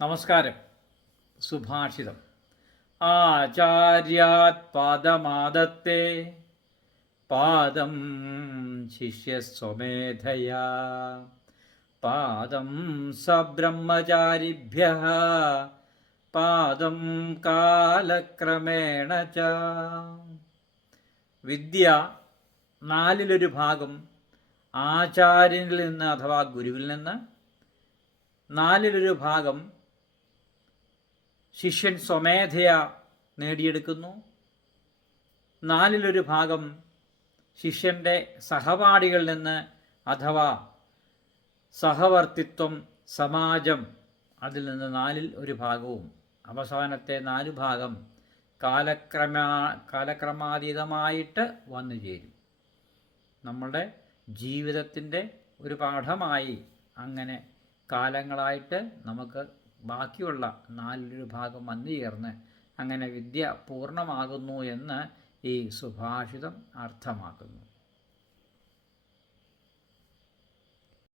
നമസ്കാരം. സുഭാഷിതം. ആചാര്യാത് പാദമാദത്തെ പാദം ശിഷ്യസ്വമേധയാ പാദം സബ്രഹ്മചാരിഭ്യഃ പാദം കാലക്രമേണ ച. വിദ്യ നാലിലൊരു ഭാഗം ആചാര്യനിൽ നിന്ന് അഥവാ ഗുരുവിൽ നിന്ന്, നാലിലൊരു ഭാഗം ശിഷ്യൻ സ്വമേധയാ നേടിയെടുക്കുന്നു, നാലിലൊരു ഭാഗം ശിഷ്യൻ്റെ സഹപാഠികളിൽ നിന്ന് അഥവാ സഹവർത്തിത്വം, സമാജം, അതിൽ നിന്ന് നാലിൽ ഒരു ഭാഗവും, അവസാനത്തെ 4 ഭാഗം കാലക്രമാതീതമായിട്ട് വന്നു ചേരും. നമ്മളുടെ ജീവിതത്തിൻ്റെ ഒരു പാഠമായി അങ്ങനെ കാലങ്ങളായിട്ട് നമുക്ക് ബാക്കിയുള്ള 4 ഭാഗം വന്നു ചേർന്ന് അങ്ങനെ വിദ്യ പൂർണ്ണമാകുന്നു എന്ന് ഈ സുഭാഷിതം അർത്ഥമാക്കുന്നു.